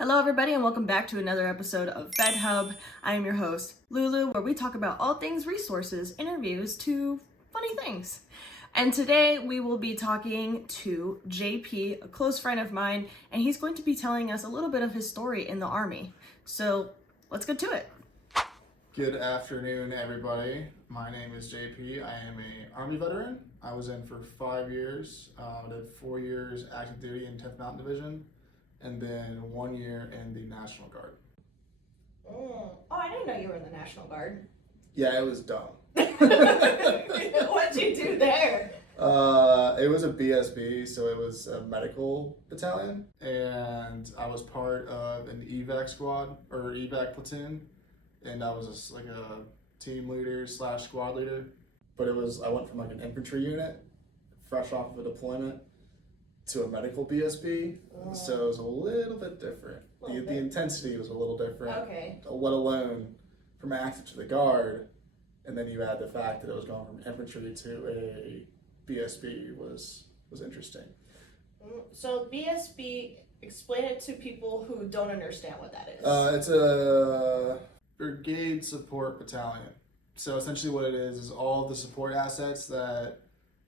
Hello everybody and welcome back to another episode of VetHub. I am your host, Lulu, where we talk about all things resources, interviews, to funny things. And today we will be talking to JP, a close friend of mine, and he's going to be telling us a little bit of his story in the Army. So let's get to it. Good afternoon, everybody. My name is JP. I am an Army veteran. I was in for 5 years. I did 4 years active duty in 10th Mountain Division, and then 1 year in the National Guard. Oh, I didn't know you were in the National Guard. Yeah, it was dumb. What'd you do there? It was a BSB, so it was a medical battalion, and I was part of an evac squad or evac platoon, and I was just like a team leader / squad leader. But I went from like an infantry unit, fresh off of a deployment, to a medical BSB, so it was a little bit different. The intensity was a little different. Okay. Let alone from active to the guard, and then you add the fact that it was going from infantry to a BSB was interesting. So BSB, explain it to people who don't understand what that is. It's a brigade support battalion. So essentially what it is all the support assets that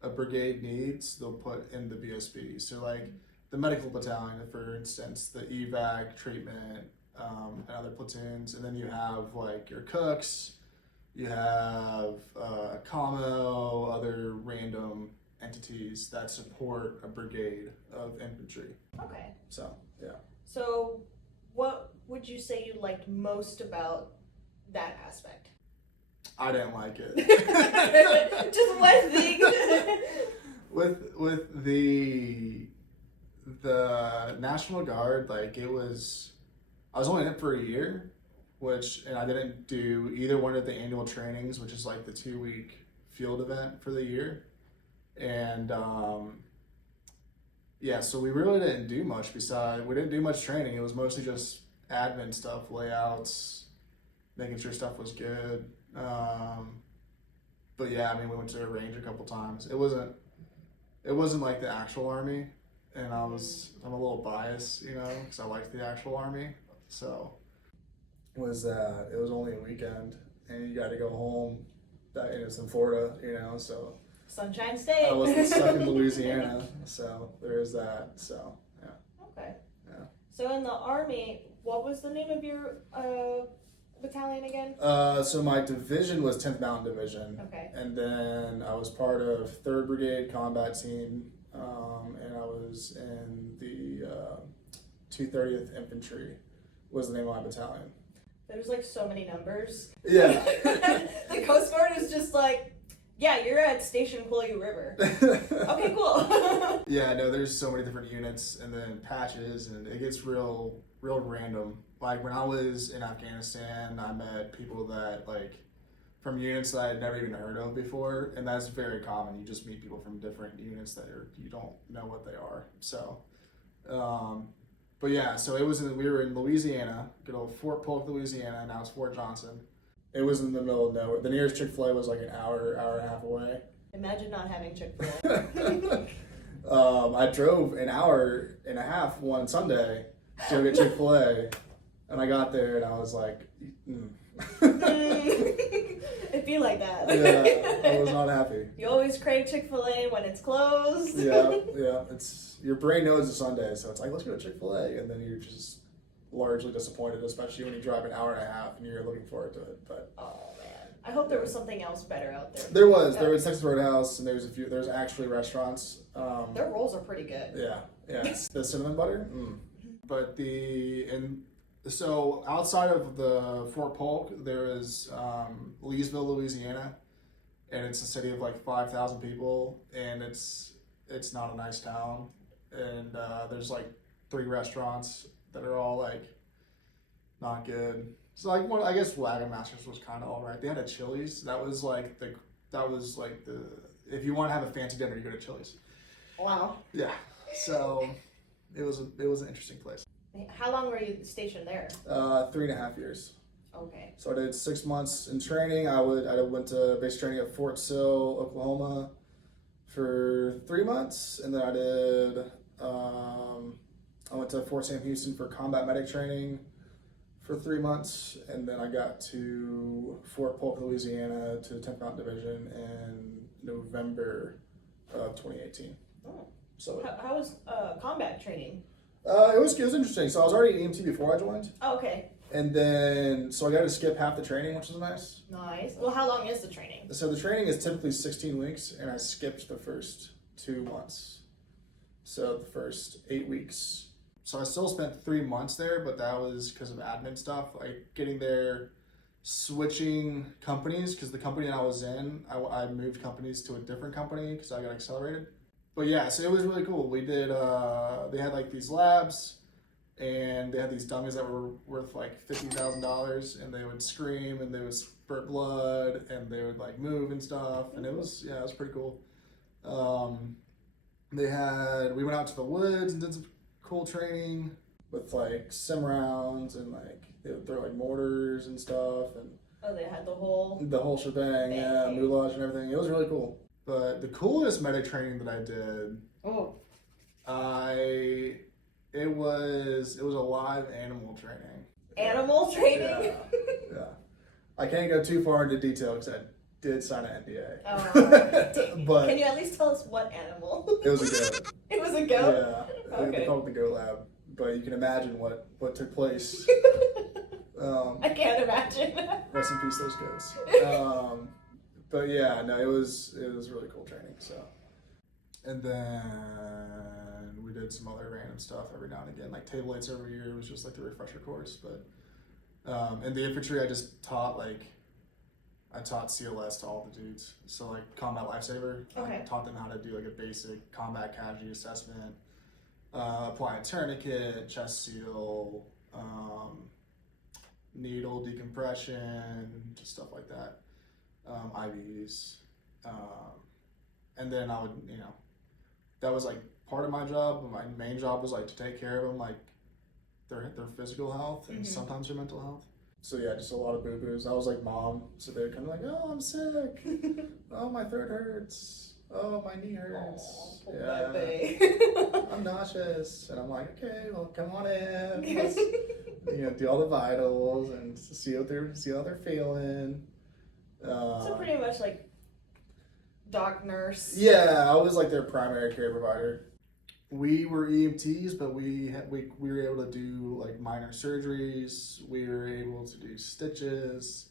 a brigade needs, they'll put in the BSB. So like the medical battalion, for instance, the evac, treatment, and other platoons. And then you have like your cooks, you have commo, other random entities that support a brigade of infantry. Okay. So, yeah. So what would you say you liked most about that aspect? I didn't like it. Just one thing. with the National Guard, like I was only in it for a year, and I didn't do either one of the annual trainings, which is like the 2-week field event for the year. And so we really didn't do much we didn't do much training. It was mostly just admin stuff, layouts, making sure stuff was good. But yeah, I mean, we went to a range a couple times. It wasn't like the actual Army, and I'm a little biased, because I liked the actual Army. So it was only a weekend, and you got to go home. It's in Florida, so Sunshine State. I wasn't stuck in Louisiana, so there is that. So yeah. Okay. Yeah. So in the Army, what was the name of your battalion again? So my division was 10th Mountain Division. Okay. And then I was part of 3rd Brigade Combat Team, and I was in the 230th Infantry was the name of my battalion. There's like so many numbers. Yeah. The Coast Guard is just like, yeah, you're at Station Pulliu River. Okay, cool. Yeah, no, there's so many different units and then patches, and it gets real random. Like when I was in Afghanistan, I met people that from units that I had never even heard of before, and that's very common. You just meet people from different units that you don't know what they are. So, but yeah, so we were in Louisiana, good old Fort Polk, Louisiana. Now it's Fort Johnson. It was in the middle of nowhere. The nearest Chick-fil-A was like an hour and a half away. Imagine not having Chick-fil-A. I drove an hour and a half one Sunday to go get Chick-fil-A, and I got there and I was like, It'd be like that. Yeah, I was not happy. You always crave Chick-fil-A when it's closed. Yeah. It's your brain knows it's Sunday, so it's like, let's go to Chick-fil-A, and then you're just largely disappointed, especially when you drive an hour and a half and you're looking forward to it. But oh man, I hope there was something else better out there. There was Texas Roadhouse, and there's actually restaurants. Their rolls are pretty good. Yeah, it's the cinnamon butter. But so outside of the Fort Polk, there is Leesville, Louisiana, and it's a city of like 5,000 people, and it's not a nice town, and there's like 3 restaurants that are all like not good. So like I guess Wagon Masters was kind of all right. They had a Chili's. That was like the if you want to have a fancy dinner, you go to Chili's. Wow. Yeah. So it was an interesting place. How long were you stationed there? 3.5 years. Okay. So I did 6 months in training. I went to basic training at Fort Sill, Oklahoma, for 3 months, and then I did I went to Fort Sam Houston for combat medic training for 3 months, and then I got to Fort Polk, Louisiana, to the 10th Mountain Division in November of 2018. Oh. So How was combat training? it was interesting. So I was already an EMT before I joined, Oh, okay. and then so I got to skip half the training, which was nice. Nice. Well, how long is the training? So the training is typically 16 weeks, and I skipped the first 2 months. So the first 8 weeks. So I still spent 3 months there, but that was because of admin stuff, like getting there, switching companies, because the company I was in, I moved companies to a different company because I got accelerated. But yeah, so it was really cool. We did, they had like these labs, and they had these dummies that were worth like $50,000, and they would scream, and they would spurt blood, and they would like move and stuff, and it was pretty cool. We went out to the woods and did some cool training with like sim rounds, and like they would throw like mortars and stuff, and Oh, they had the whole shebang, Bang. moulage and everything. It was really cool. But the coolest medic training that I did, it was a live animal training. animal training. Yeah. I can't go too far into detail because I did sign an NDA. Oh, But can you at least tell us what animal? it was a goat. It was a goat. Yeah, Okay. they called it the goat lab. But you can imagine what took place. I can't imagine. Rest in peace, those goats. But yeah, no, it was really cool training. So, and then we did some other random stuff every now and again, like table eights every year. It was just like the refresher course. But in the infantry, I taught CLS to all the dudes. So like combat lifesaver. Okay. I taught them how to do like a basic combat casualty assessment, apply a tourniquet, chest seal, needle decompression, just stuff like that. IVs, and then I would, that was like part of my job. My main job was like to take care of them, like their physical health and sometimes their mental health. So yeah, just a lot of boo-boos. I was like mom, so they're kind of like, oh, I'm sick. Oh, my throat hurts. Oh, my knee hurts. Oh, yeah, baby. I'm nauseous, and I'm like, okay, well, come on in. Let's, do all the vitals and see how they're feeling. So pretty much like doc nurse. Yeah, I was like their primary care provider. We were EMTs, but we were able to do like minor surgeries. We were able to do stitches,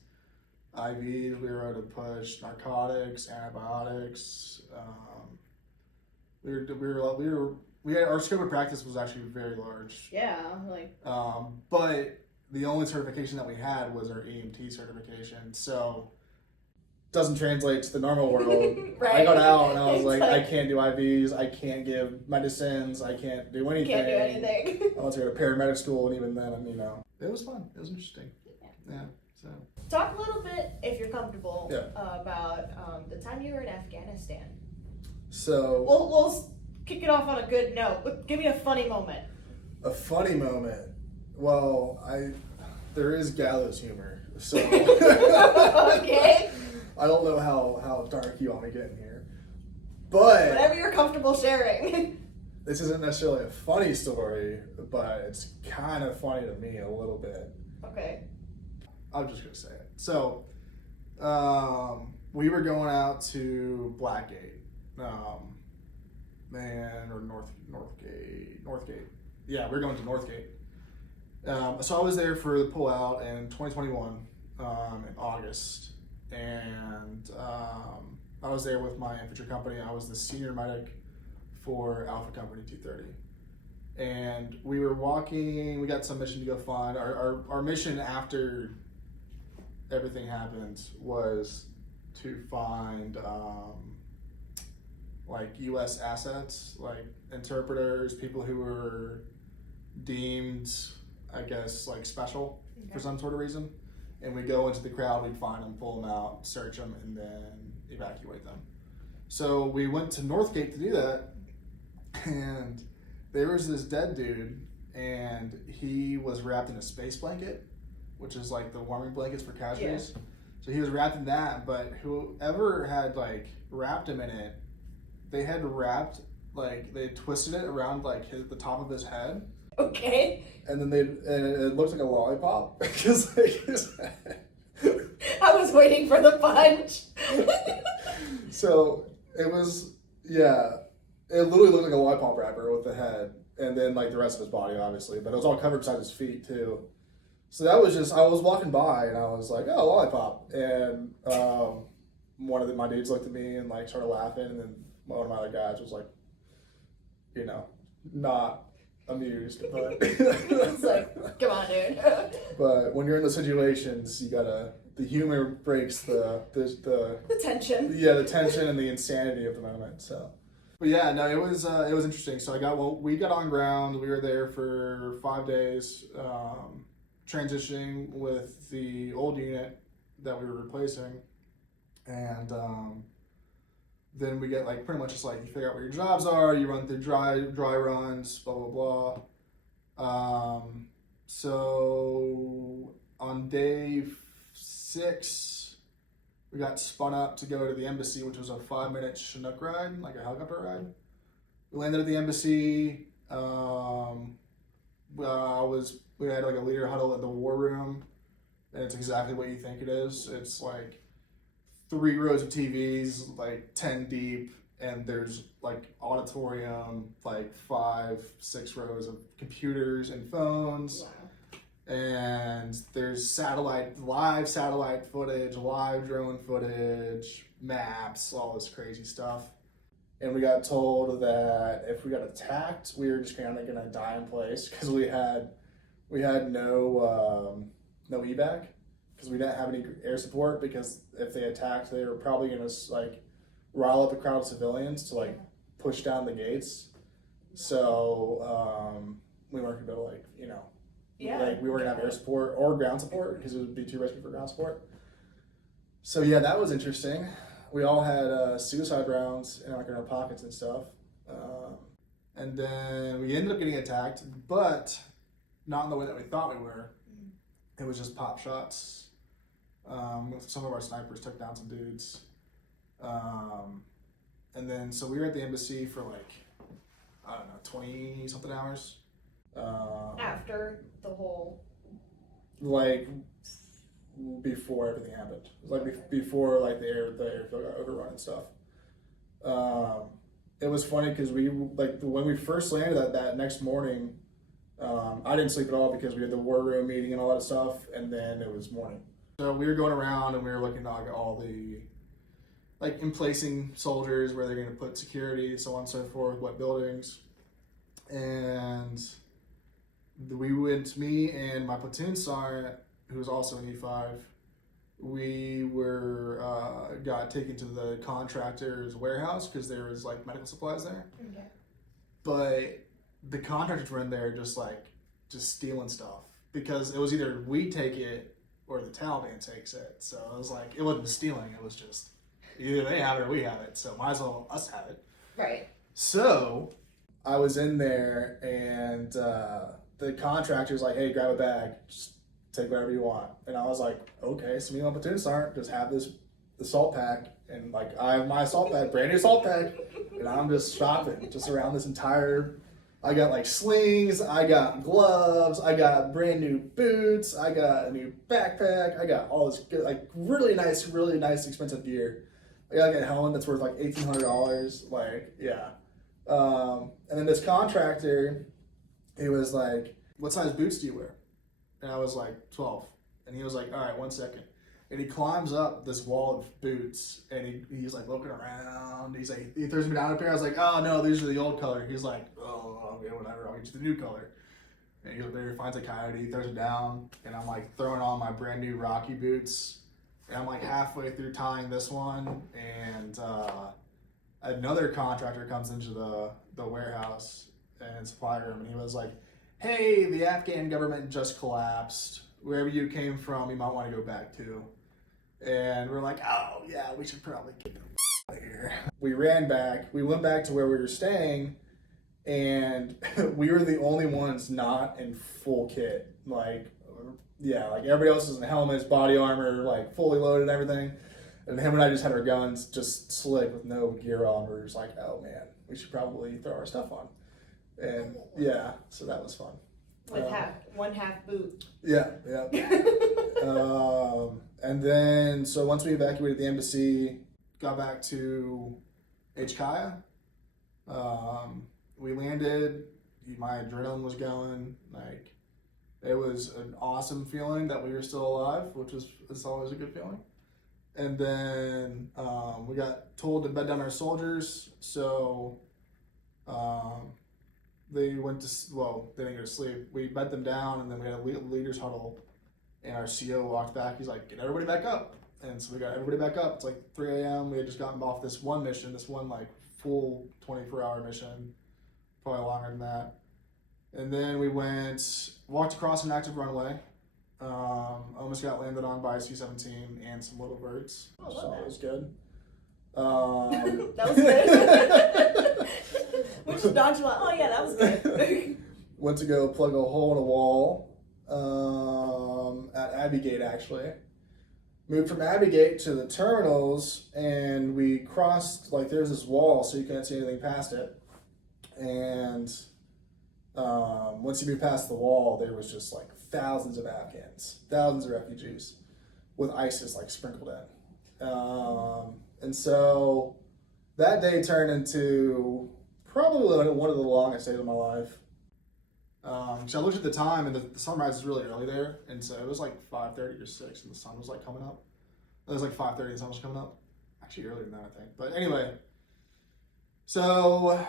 IVs. We were able to push narcotics, antibiotics. Our scope of practice was actually very large. Yeah, like. But the only certification that we had was our EMT certification. So. Doesn't translate to the normal world. Right. I got out and I was like, I can't do IVs, I can't give medicines, I can't do anything. Can't do anything. I went to go to paramedic school, and even then, it was fun. It was interesting. Yeah. So Talk a little bit, if you're comfortable, Yeah. about the time you were in Afghanistan. So We'll kick it off on a good note. Give me a funny moment. a funny moment. Well, there is gallows humor. So Okay. I don't know how dark you want me getting here, but Whatever you're comfortable sharing. this isn't necessarily a funny story, but it's kind of funny to me a little bit. Okay. I'm just gonna say it. So, we were going out to Blackgate, or Northgate. Yeah, we were going to Northgate. So I was there for the pullout in 2021, in August. And I was there with my infantry company. I was the senior medic for Alpha Company 230. And we were walking, we got some mission to go find. Our mission after everything happened was to find like U.S. assets, like interpreters, people who were deemed, I guess, like special for some sort of reason. And we'd go into the crowd, we'd find them, pull them out, search them, and then evacuate them. So we went to Northgate to do that, and there was this dead dude, and he was wrapped in a space blanket, which is like the warming blankets for casualties. Yeah. So he was wrapped in that, but whoever had like wrapped him in it, they had wrapped, like they twisted it around like the top of his head. Okay. And then it looked like a lollipop because like I was waiting for the punch. so it was, yeah, it literally looked like a lollipop wrapper with the head, and then like the rest of his body, obviously, but it was all covered besides his feet too. So that was just, I was walking by and I was like, oh, lollipop, and one of my dudes looked at me and like started laughing, and then one of my other guys was like, you know, not amused, but It's like, come on, dude. but when you're in the situations, you gotta, the humor breaks the tension. yeah, the tension and the insanity of the moment. So, but yeah, no, it was interesting. So we got on ground. We were there for 5 days, transitioning with the old unit that we were replacing, and then we get like pretty much just like you figure out where your jobs are. You run through dry runs, blah blah blah. So on day 6, we got spun up to go to the embassy, which was a 5-minute Chinook ride, like a helicopter ride. We landed at the embassy. We had like a leader huddle in the war room, and it's exactly what you think it is. It's like 3 rows of TVs, like 10 deep, and there's like auditorium, like 5-6 rows of computers and phones. Wow. And there's live satellite footage, live drone footage, maps, all this crazy stuff. And we got told that if we got attacked, we were just kind of gonna die in place because we had no evac because we didn't have any air support, because if they attacked, they were probably gonna like rile up a crowd of civilians to like push down the gates. So we weren't gonna be like, you know. Yeah. Like we weren't gonna have air support or ground support because it would be too risky for ground support. So yeah, that was interesting. We all had suicide rounds in our pockets and stuff, and then we ended up getting attacked, but not in the way that we thought we were. It was just pop shots. Some of our snipers took down some dudes, and then so we were at the embassy for like, I don't know, 20 something hours. After the whole, like before everything happened, like before like the airfield got overrun and stuff. It was funny because we like when we first landed that next morning, I didn't sleep at all because we had the war room meeting and all that stuff, and then it was morning. So we were going around and we were looking at all the like emplacing soldiers, where they're going to put security, so on and so forth, what buildings, and me and my platoon sergeant, who was also an E5, we were got taken to the contractor's warehouse because there was like medical supplies there. okay. But the contractors were in there just stealing stuff, because it was either we take it or the Taliban takes it. So it was like, it wasn't stealing, it was just either they have it or we have it. So might as well us have it. Right. So I was in there, and the contractor's like, hey, grab a bag, just take whatever you want. And I was like, okay. So me and my platoon sergeant just have this assault pack, and like I have my assault pack, brand new assault pack, and I'm just shopping just around this entire. I got like slings, I got gloves, I got brand new boots, I got a new backpack, I got all this good, like really nice, expensive gear. I got like a helmet that's worth like $1,800. Like, yeah. And then this contractor, he was like, what size boots do you wear? And I was like, 12. And he was like, all right, 1 second. And he climbs up this wall of boots, and he's like looking around. He's like, he throws me down a pair. I was like, oh no, these are the old color. He's like, oh, okay, whatever, I'll get you the new color. And he goes there, finds a coyote, he throws it down, and I'm like throwing on my brand new Rocky boots. And I'm like halfway through tying this one, and another contractor comes into the warehouse and supply room, and he was like, hey, the Afghan government just collapsed. Wherever you came from, you might want to go back to. And we're like, oh yeah, we should probably get them out of here. We ran back. We went back to where we were staying, and we were the only ones not in full kit. Like, yeah, like everybody else was in helmets, body armor, like fully loaded and everything. And him and I just had our guns just slick with no gear on. We're just like, oh man, we should probably throw our stuff on. And yeah, so that was fun. With one half boot. Yeah. And then, so once we evacuated the embassy, got back to HKIA, we landed, my adrenaline was going, like, it was an awesome feeling that we were still alive, which it's always a good feeling. And then we got told to bed down our soldiers, so they went to, they didn't go to sleep. We bed them down, and then we had a leaders huddle, and our CO walked back. He's like, get everybody back up. And so we got everybody back up. It's like 3 a.m. We had just gotten off this one mission, this one like full 24-hour mission, probably longer than that. And then we walked across an active runway. Almost got landed on by a C-17 and some little birds, so it was good. That was good. We're just nonchalant. Oh yeah, that was good. Went to go plug a hole in a wall at Abbey Gate, actually. Moved from Abbey Gate to the terminals, and we crossed, like, there's this wall, so you can't see anything past it. And once you move past the wall, there was just like thousands of Afghans, thousands of refugees with ISIS like sprinkled in. And so that day turned into probably one of the longest days of my life. So I looked at the time, and the sunrise is really early there, and so it was like 5:30 or 6, and the sun was like coming up. It was like 5:30, and the sun was coming up. Actually earlier than that, I think. But anyway, so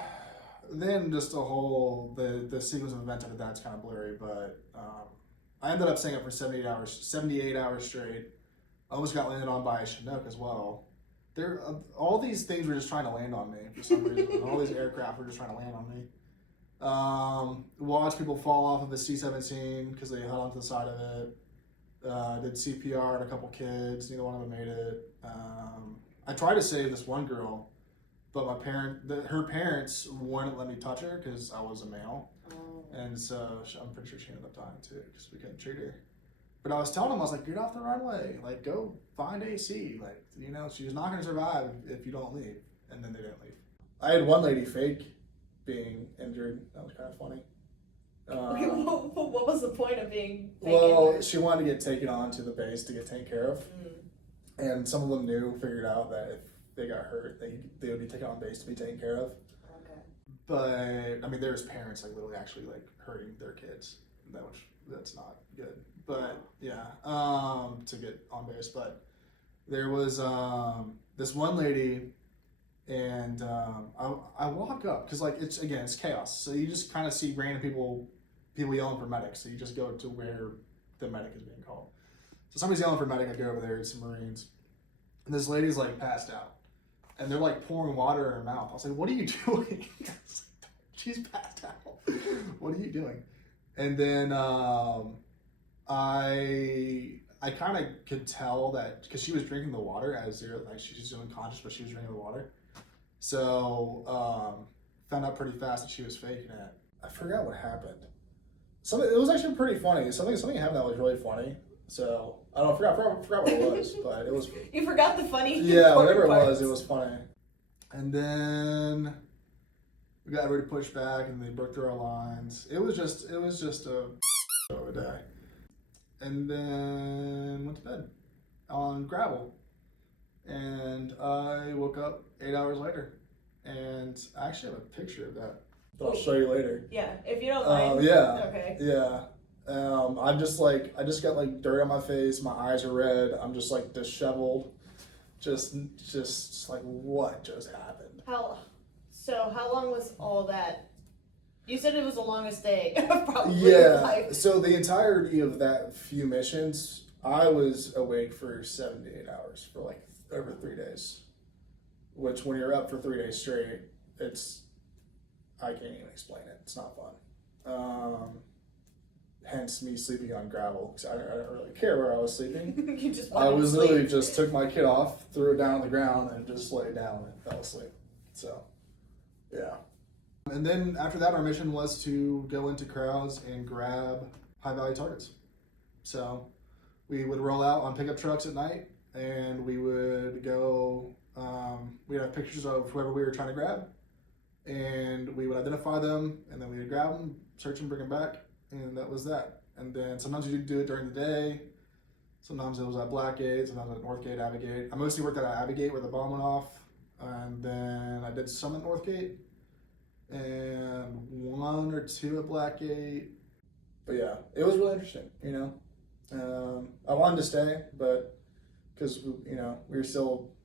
then just the sequence of events after that's kind of blurry, but I ended up staying up for 78 hours straight. I almost got landed on by a Chinook as well. All these things were just trying to land on me for some reason. All these aircraft were just trying to land on me. Watched people fall off of a C-17 because they held onto the side of it. Did CPR on a couple kids. Neither one of them made it. I tried to save this one girl, but her parents wouldn't let me touch her because I was a male. And so I'm pretty sure she ended up dying too because we couldn't treat her. But I was telling them, I was like, get off the runway. Like, go find AC. Like, she's not going to survive if you don't leave. And then they didn't leave. I had one lady fake being injured. That was kind of funny. Okay, what was the point of being fake injured? She wanted to get taken on to the base to get taken care of. And some of them figured out that if they got hurt, they would be taken on base to be taken care of. Okay. But, I mean, there's parents, like, literally actually, like, hurting their kids. That's not good. But, yeah, to get on base. But there was this one lady, and I walk up, because, like, it's chaos. So you just kind of see random people yelling for medics. So you just go to where the medic is being called. So somebody's yelling for medic, I go over there, it's some Marines. And this lady's, like, passed out. And they're, like, pouring water in her mouth. I was like, what are you doing? She's passed out. What are you doing? And then I kind of could tell that, because she was drinking the water she's doing unconscious, but she was drinking the water. So found out pretty fast that she was faking it. I forgot what happened. It was actually pretty funny. Something happened that was really funny. So I don't know, I forgot what it was, but it was. You forgot the funny. Yeah, whatever it was funny. And then we got everybody pushed back, and they broke through our lines. It was just a of a day. And then went to bed on gravel. And I woke up 8 hours later. And I actually have a picture of that I'll show you later. Yeah, if you don't mind. Yeah. Okay. Yeah. I just got like dirt on my face. My eyes are red. I'm just like disheveled. Just like, what just happened? How long was all that? You said it was the longest day of probably your life. So the entirety of that few missions, I was awake for 7 to 8 hours for like over 3 days. Which, when you're up for 3 days straight, I can't even explain it. It's not fun. Hence me sleeping on gravel, because I don't really care where I was sleeping. You just I was literally just took my kid off, threw it down on the ground, and just laid down and fell asleep. So, yeah. And then after that, our mission was to go into crowds and grab high-value targets. So we would roll out on pickup trucks at night, and we would go, we'd have pictures of whoever we were trying to grab, and we would identify them, and then we would grab them, search them, bring them back, and that was that. And then sometimes you do it during the day. Sometimes it was at Blackgate, sometimes at Northgate, Abbeygate. I mostly worked at Abbeygate where the bomb went off, and then I did some at Northgate, and 1 or 2 at Blackgate. But yeah, it was really interesting, you know. I wanted to stay, but because, you know,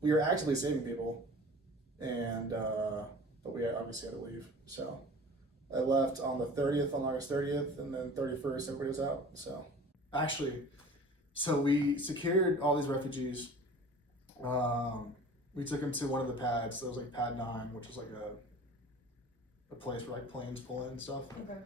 we were actively saving people, and but we obviously had to leave. So I left on the 30th, on August 30th, and then 31st, everybody was out. So actually, so we secured all these refugees. We took them to one of the pads. That was like pad 9, which was like a place where like planes pull in and stuff. Okay.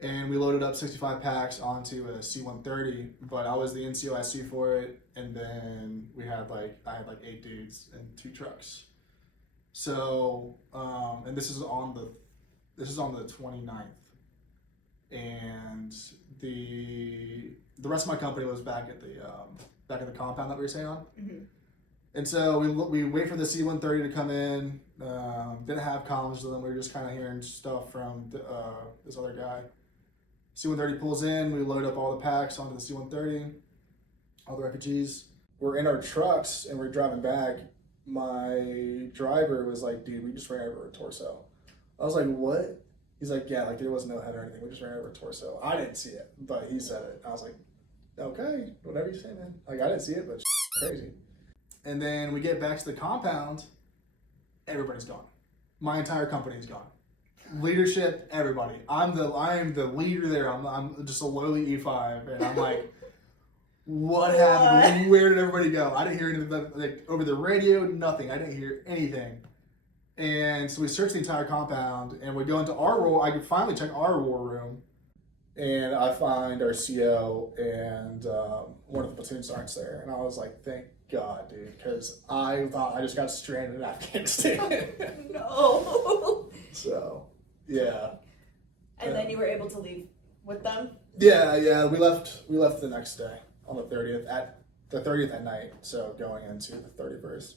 And we loaded up 65 packs onto a C-130, but I was the NCOIC for it. And then I had like 8 dudes and 2 trucks. So, and this is on the 29th. And the rest of my company was back at the compound that we were staying on. Mm-hmm. And so we wait for the C-130 to come in. Didn't have comms, so then we were just kind of hearing stuff from this other guy. C-130 pulls in, we load up all the packs onto the C-130, all the refugees. We're in our trucks and we're driving back. My driver was like, dude, we just ran over a torso. I was like, what? He's like, yeah, like there was no head or anything. We just ran over a torso. I didn't see it, but he said it. I was like, okay, whatever you say, man. Like, I didn't see it, but crazy. And then we get back to the compound, everybody's gone. My entire company's gone. Leadership, everybody. I am the leader there. I'm just a lowly E5, and I'm like, what happened? Where did everybody go? I didn't hear anything, like over the radio, nothing. I didn't hear anything. And so we searched the entire compound, and we go into our war. I could finally check our war room, and I find our CO and one of the platoon sergeants there, and I was like, thank God, dude, because I thought I just got stranded in Afghanistan. No. So, yeah. And then you were able to leave with them? Yeah. We left the next day on the 30th at night. So going into the 31st.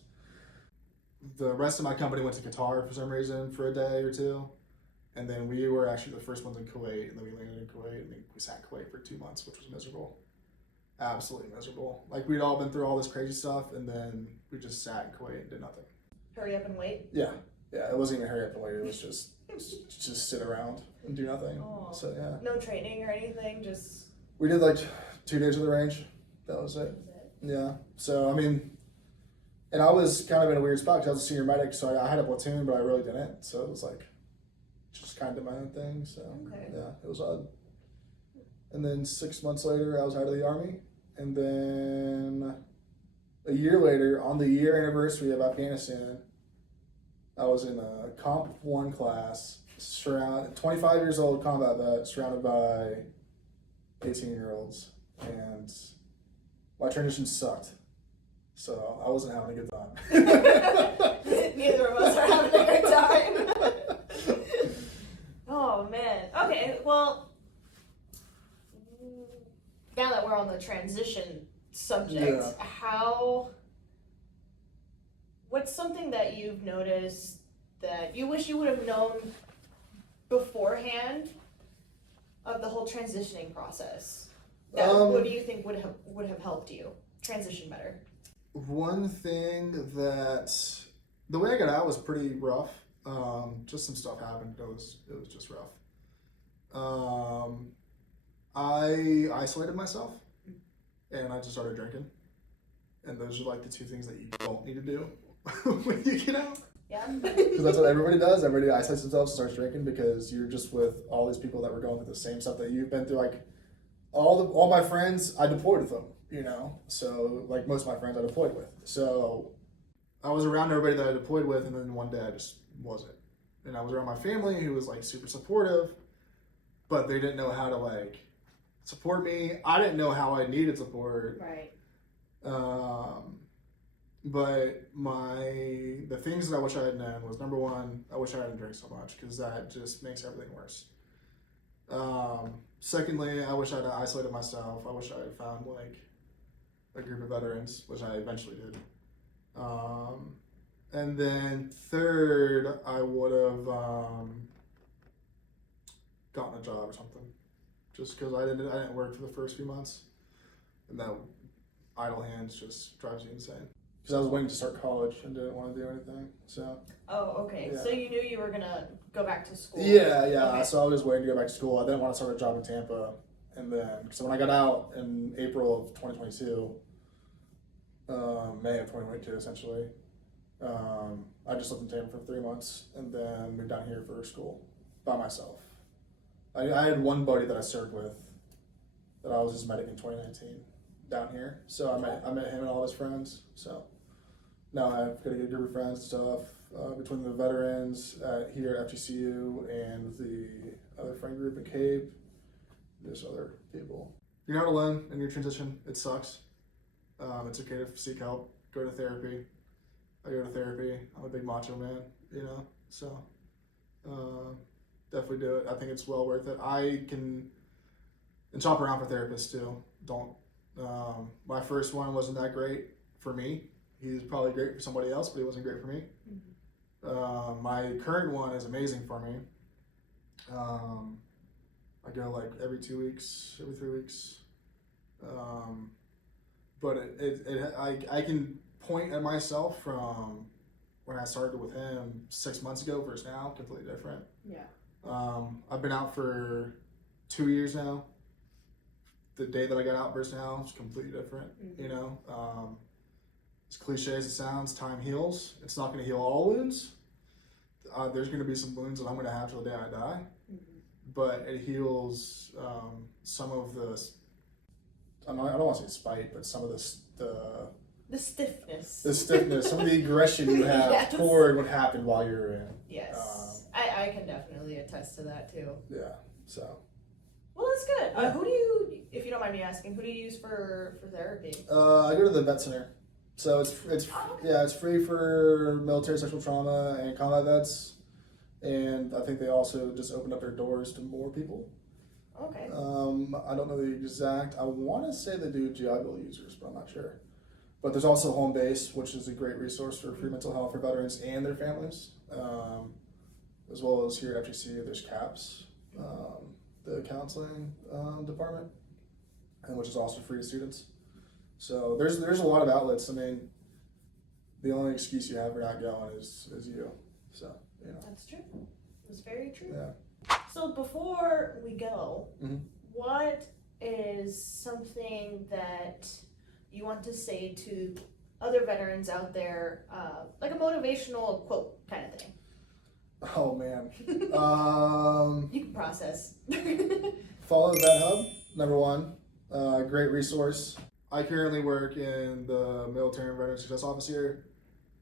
The rest of my company went to Qatar for some reason for a day or 2, and then we were actually the first ones in Kuwait, and then we landed in Kuwait, and then we sat in Kuwait for 2 months, which was miserable. Absolutely miserable. Like, we'd all been through all this crazy stuff, and then we just sat in Kuwait and did nothing. Hurry up and wait? Yeah. It wasn't even hurry up and wait. It was just sit around and do nothing. Oh. So, yeah. No training or anything, just... We did like 2 days of the range. That was it. Yeah. So, I mean, and I was kind of in a weird spot because I was a senior medic, so I had a platoon, but I really didn't. So it was like, just kind of did my own thing. So, yeah, it was odd. And then 6 months later, I was out of the Army. And then a year later, on the year anniversary of Afghanistan, I was in a Comp 1 class, 25 years old combat vet, surrounded by 18-year-olds. And my transition sucked. So I wasn't having a good time. Neither of us are having a good time. Oh, man. Okay, well, now that we're on the transition subject, what's something that you've noticed that you wish you would have known beforehand of the whole transitioning process? What do you think would have helped you transition better? One thing that the way I got out was pretty rough. Just some stuff happened. It was just rough. I isolated myself, and I just started drinking. And those are like the 2 things that you don't need to do when you get out. Yeah. Because that's what everybody does. Everybody isolates themselves and starts drinking because you're just with all these people that were going through the same stuff that you've been through. Like all my friends, I deployed with them, you know. So like most of my friends I deployed with. So I was around everybody that I deployed with, and then one day I just wasn't. And I was around my family who was like super supportive, but they didn't know how to like support me. I didn't know how I needed support. Right. But the things that I wish I had known was, number 1, I wish I hadn't drank so much because that just makes everything worse. Secondly, I wish I had isolated myself. I wish I had found like a group of veterans, which I eventually did. And then third, I would have gotten a job or something, just because I didn't work for the first few months, and that idle hands just drives you insane. Because I was waiting to start college and didn't want to do anything. So. Oh, okay. Yeah. So you knew you were gonna go back to school. Yeah. Okay. So I was waiting to go back to school. I didn't want to start a job in Tampa, and then so when I got out in April of 2022, May of 2022 essentially, I just lived in Tampa for 3 months and then moved down here for school by myself. I had one buddy that I served with that I was his medic in 2019 down here. So I met him and all his friends. So now I've got a good group of friends and stuff between the veterans here at FGCU and the other friend group in Cape. There's other people. You're not alone in your transition. It sucks. It's okay to seek help. Go to therapy. I go to therapy. I'm a big macho man, you know, so definitely do it. I think it's well worth it. And shop around for therapists too. My first one wasn't that great for me. He was probably great for somebody else, but he wasn't great for me. Mm-hmm. My current one is amazing for me. I go like every 2 weeks, every 3 weeks. But I can point at myself from when I started with him 6 months ago versus now, completely different. Yeah. I've been out for 2 years now. The day that I got out versus now is completely different. Mm-hmm. You know, as cliche as it sounds, time heals. It's not going to heal all wounds. There's going to be some wounds that I'm going to have till the day I die. Mm-hmm. But it heals some of the, I don't want to say spite, but some of the stiffness. The stiffness, some of the aggression you have yes. toward what happened while you were in. Yes. I can definitely attest to that too. Yeah, so. Well, that's good. Who do you, if you don't mind me asking, who do you use for therapy? I go to the vet center. So it's free for military sexual trauma and combat vets. And I think they also just opened up their doors to more people. Okay. I don't know the exact, I want to say they do GI Bill users, but I'm not sure. But there's also Home Base, which is a great resource for free mental health for veterans and their families. As well as here at FGC, there's CAPS, the counseling department, and which is also free to students. So there's a lot of outlets. I mean, the only excuse you have for not going is you. So, you know. That's true. That's very true. Yeah. So before we go, mm-hmm. what is something that you want to say to other veterans out there, like a motivational quote kind of thing? Oh man. You can process. Follow VetHub, number one. Great resource. I currently work in the Military and Veteran Success Office here,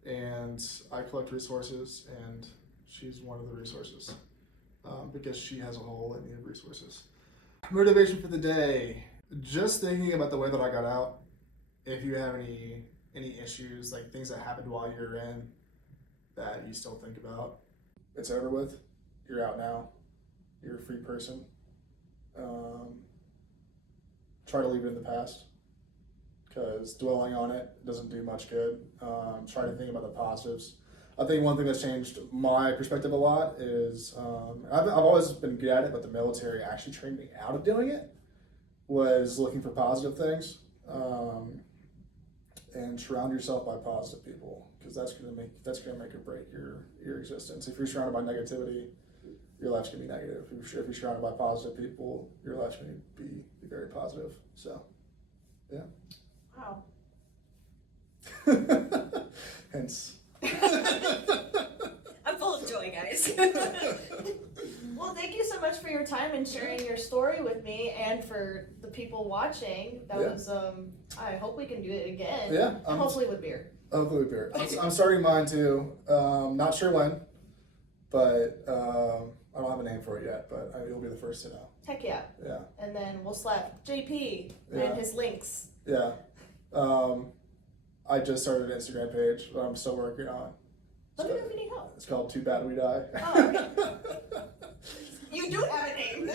and I collect resources, and she's one of the resources because she has a whole litany of resources. Motivation for the day. Just thinking about the way that I got out. If you have any issues, like things that happened while you're in that you still think about, it's over with. You're out now. You're a free person. Try to leave it in the past, because dwelling on it doesn't do much good. Try to think about the positives. I think one thing that's changed my perspective a lot is I've always been good at it, but the military actually trained me out of doing it. Was looking for positive things. And surround yourself by positive people, because that's gonna make or break your existence. If you're surrounded by negativity, your life's gonna be negative. If you're surrounded by positive people, your life's gonna be very positive. So, yeah. Wow. Hence. I'm full of joy, guys. Well, thank you so much for your time and sharing your story with me, and for the people watching. That was, I hope we can do it again. Yeah. And hopefully with beer. Hopefully with beer. I'm starting mine too. Not sure when, but I don't have a name for it yet, but you'll be the first to know. Heck yeah. Yeah. And then we'll slap JP and his links. Yeah. I just started an Instagram page, but I'm still working on it. Let me know if you need help. It's called Too Bad We Die. Oh, okay. You do have a name.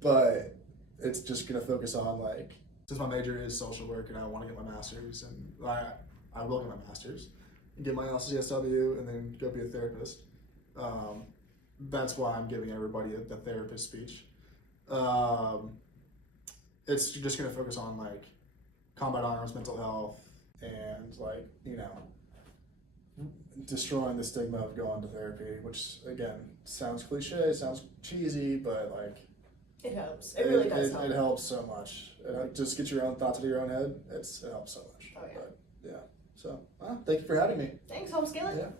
But it's just going to focus on, like, since my major is social work and I want to get my master's, and I will get my master's, get my LCSW, and then go be a therapist. That's why I'm giving everybody the therapist speech. It's just going to focus on like combat arms, mental health, and like, you know, destroying the stigma of going to therapy, which again sounds cliche, sounds cheesy, but like it helps. It really does help. It helps so much. Just get your own thoughts out of your own head. It helps so much. Oh yeah. But, yeah. So thank you for having me. Thanks, Homeskillet. Yeah.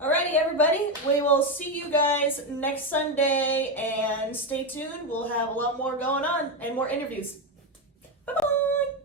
Alrighty, everybody. We will see you guys next Sunday, and stay tuned. We'll have a lot more going on and more interviews. Bye bye.